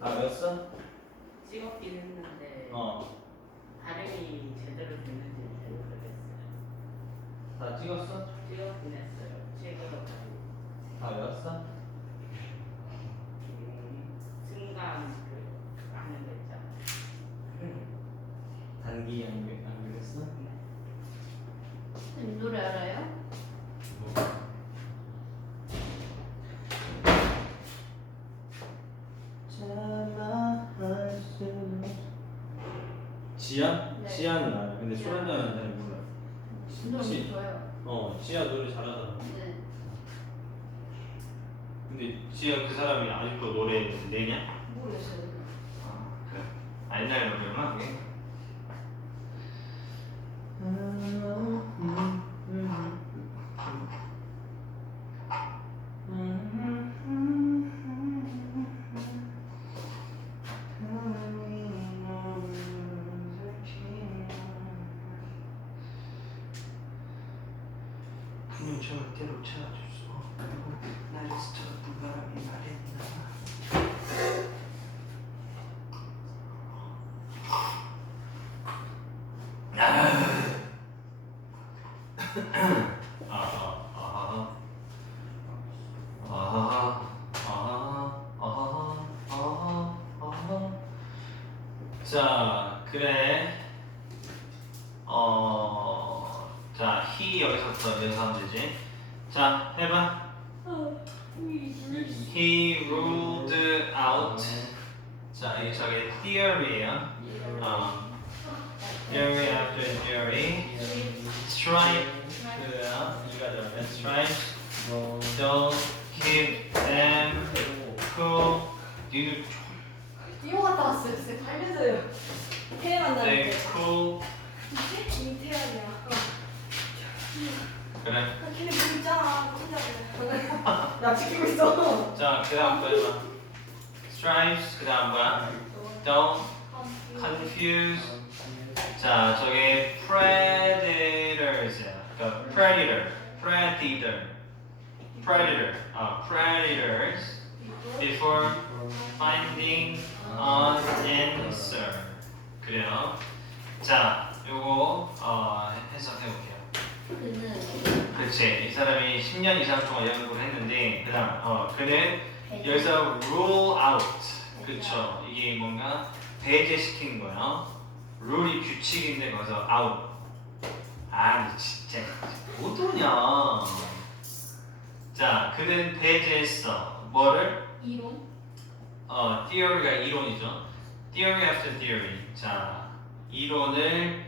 다 외웠어? 찍었긴 했는데 어. 발음이 제대로 됐는지 잘 모르겠어요. 다 찍었어? 찍었긴 했어요. 찍어가지고 다 외웠어? 순간 그 하는 거 있잖아. 단기 안, 외- 안 외웠어? 이 노래 알아요? 뭐? 지아? 네. 지아는 알아. 근데 지아. 소란자는 잘 몰라. 이 노래 혹시- 좋아요. 어, 지아 노래 잘하잖아. 네. 근데 지아 그 사람이 아직도 노래 내냐? 모르겠어요. 아, 그래. 아, 옛날 노래구나, 그게. 어, 자, he 여기서부터 연습하면 되지. 자, 해봐. He ruled out. 자, 이게 저게 theory예요. 어, theory after theory. Stripe야. 이거죠. Stripes. Don't keep them cool. 니들 뛰어 갔다 왔어요. 진짜 달려서요. 태양 they 만나는데. cool. 이태양이야. 그래. 아, 걔네 뭐 있잖아. 혼자들. 야 지키고 있어. 자, 그 다음 거 해봐. Stripes. 그 다음 뭐야? Don't confuse. 자, 저게 predators. 그러니까 predator, predator, predator, 아, predators before finding an answer. 그래요. 자, 요거 어, 해석해 볼게요. 그렇지. 이 사람이 10년 이상 동안 연구를 했는데, 그다음 어, 그는 여기서 rule out. 그쵸. 이게 뭔가 배제시킨 거예요. 룰이 규칙인데 거기서 out. 아니 진짜 못 오냐. 자, 그는 배제했어. 뭐를? 이론? 어, theory가 이론이죠. theory after theory. 자, 이론을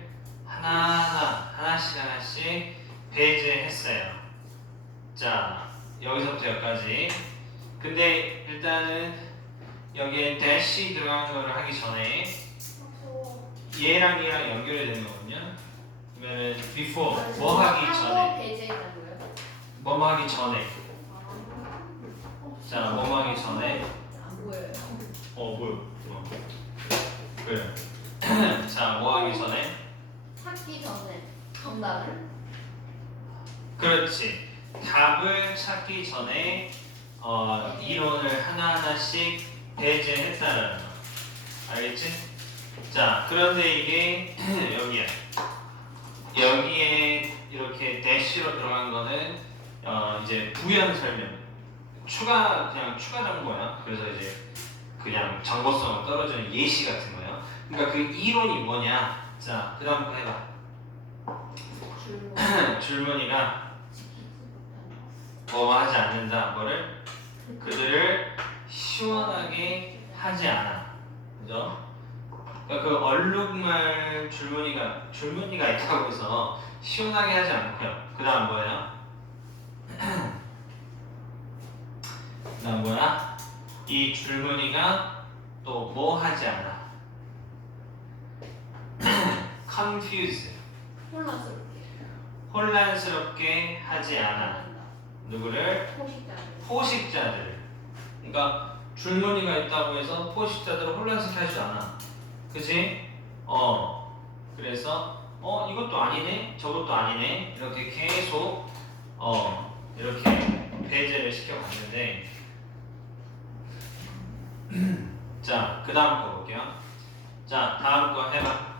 하나하나, 하나씩 하나씩 배제했어요. 자, 여기서부터 여기까지. 근데 일단은 여기에 dash 들어가는 거를 하기 전에 얘랑 얘랑 연결이 되는 거거든요. 그러면은 before, 뭐 하기 전에? 뭐 하기 전에. 자, 뭐 하기 전에. 안 보여요. 어? 어. 그래. 자, 뭐 하기 전에? 찾기 전에 정답을 그렇지. 답을 찾기 전에 어, 이론을 하나하나씩 배제했다는 거. 알겠지? 자, 그런데 이게 여기야. 여기에 이렇게 대시로 들어간 거는 어, 이제 부연 설명. 추가 그냥 추가 정보야. 그래서 이제 그냥 정보성 떨어지는 예시 같은 거예요. 그러니까 그 이론이 뭐냐? 자, 그 다음 거 해봐. 줄무 줄무늬가 뭐 하지 않는다. 뭐를 그들을 시원하게 하지 않아. 그죠? 그러니까 그 얼룩말 줄무늬가 줄무늬가 있다고 해서 시원하게 하지 않고요. 그 다음 뭐예요? 그 다음 뭐야? 이 줄무늬가 또 뭐 하지 않아? Confuse 혼란스럽게 혼란스럽게 하지 않아. 누구를? 포식자들 포식자들. 그러니까 줄무늬가 있다고 해서 포식자들을 혼란스럽게 하지 않아. 그지? 어. 그래서 어 이것도 아니네, 저것도 아니네 이렇게 계속 어 이렇게 배제를 시켜봤는데 자, 그 다음 거 볼게요. 자, 다음 거 해봐.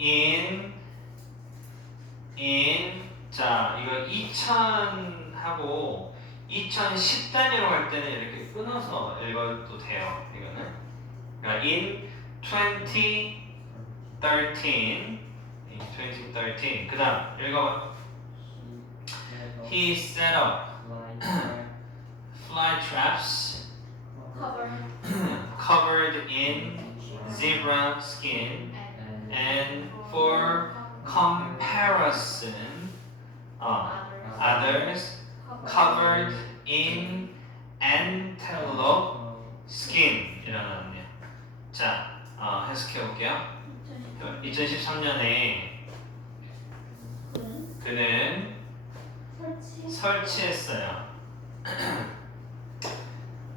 in, in, 자, 이거 2000하고 2010 단위로 갈 때는 이렇게 끊어서 읽어도 돼요. 이거는. 그러니까 in 2013, in 2013. 그 다음 읽어봐. He set up fly traps cover covered in zebra skin And for comparison uh, others covered in antelope skin 이라는 자 어, 해석해 볼게요 2013년에 그는 설치 설치했어요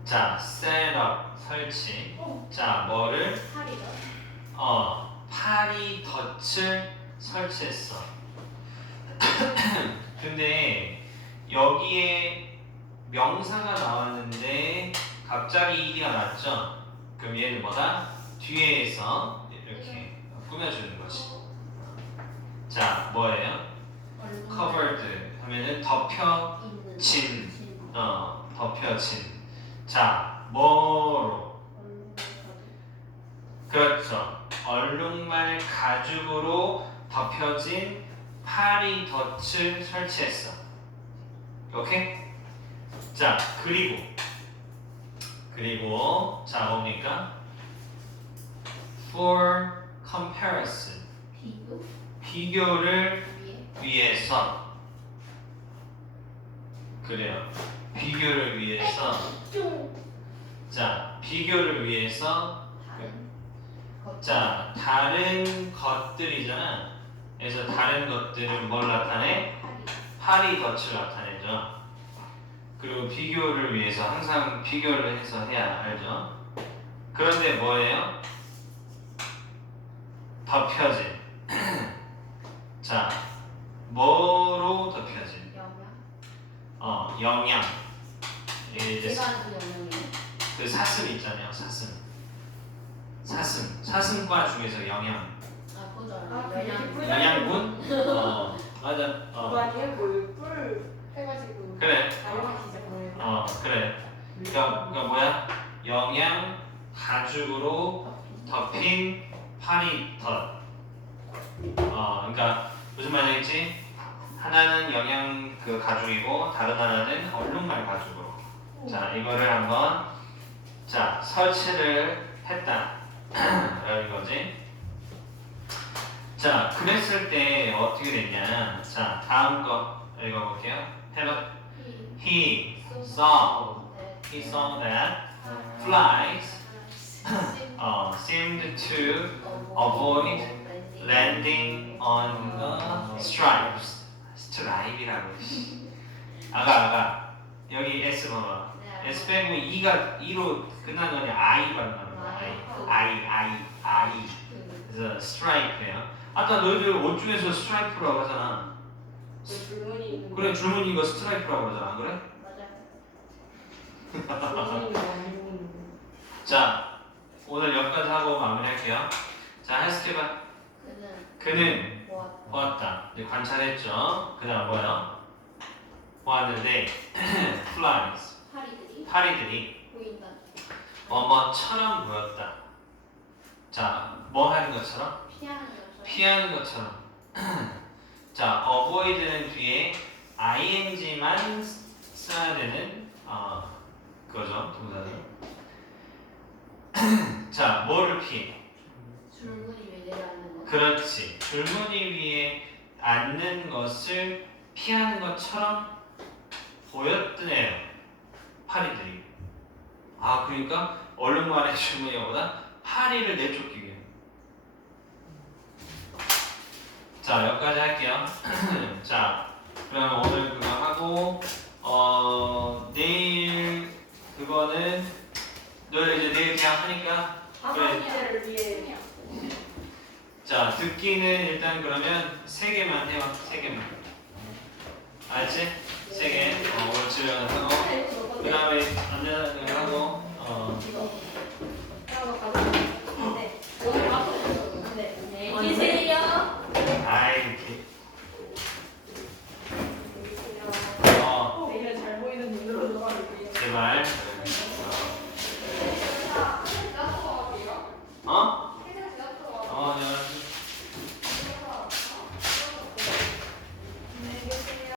자 set up 설치 어. 자 뭐를 어, 파리 덫을 설치했어. 근데 여기에 명사가 나왔는데 갑자기 일이가 났죠? 그럼 얘는 뭐다? 뒤에서 이렇게 꾸며주는 거지. 자, 뭐예요? covered 하면은 덮여, 있는 진. 진. 어, 덮여진. 자, 뭐로? 그렇죠. 얼룩말 가죽으로 덮여진 파리 덫을 설치했어. 오케이? 자, 그리고 그리고 자 뭡니까? For comparison 비교 비교를 위에 위해서 그래요. 비교를 위해서 좀자 비교를 위해서 자, 다른 것들이잖아. 그래서 다른 것들은 뭘 나타내? 파리 덫을 나타내죠. 그리고 비교를 위해서 항상 비교를 해서 해야 알죠. 그런데 뭐예요? 덮여진. 자, 뭐로 덮여진? 어, 영양. 이게 이제 그 영양이에요 그 사슴 있잖아요, 사슴. 사슴, 사슴과 중에서 영양. 아 그거죠 아, 영양 그 영양분? 어, 맞아. 어, 아니에요? 뭐뿔 해가지고 그래. 거예요. 어, 그래. 그러니까, 그러니까 뭐야? 영양 가죽으로 덮인 파리 덫. 어, 그러니까 무슨 말이겠지? 하나는 영양 그 가죽이고 다른 하나는 얼룩말 가죽으로. 자, 이거를 한번 자 설치를 했다. 라는 거지. 자, 그랬을 때 어떻게 됐냐? 자, 다음 거 읽어볼게요. Hello. He saw he saw that flies uh, seemed to avoid landing on the stripes. 스트라이브라고. 씨. 아가 아가 여기 S 봐봐. S 빼고 2가 2로 끝나는 거냐? I 발음 I I I. 그래서 스트라이프예요. 아까 너희들 옷 중에서 스트라이프라고 하잖아. 그 줄무늬 있는 그래 줄무늬 이거 스트라이프라고 그러잖아. 안 그래? 아니고 자 오늘 여기까지 하고 마무리할게요. 자 해석해봐. 그는 그는 뭐 보았다. 이제 관찰했죠. 그다음 뭐요? 보았는데 flies 파리들이 파리들이 보인다 뭐뭐처럼 보였다. 자, 뭐 하는 것처럼? 피하는 것처럼 피하는 것처럼. 자, avoid는 뒤에 ing만 써야 되는 어 그거죠 동사는. 자, 뭐를 피해? 줄무늬 위에 내려앉는 것 그렇지. 줄무늬 위에 앉는 것을 피하는 것처럼 보였더네요. 파리들이. 아, 그러니까 얼룩말의 줄무늬보다 파리를 내쫓기 위해. 자, 여기까지 할게요. 자, 그럼 오늘 그거 하고 어 내일 그거는 너희 이제 내일 그냥 하니까. 하반기를 위해. 자 듣기는 일단 그러면 세 개만 해요. 세 개만. 알지? 세 개. 어, 오늘 치료하고 그 다음에 안전하고 어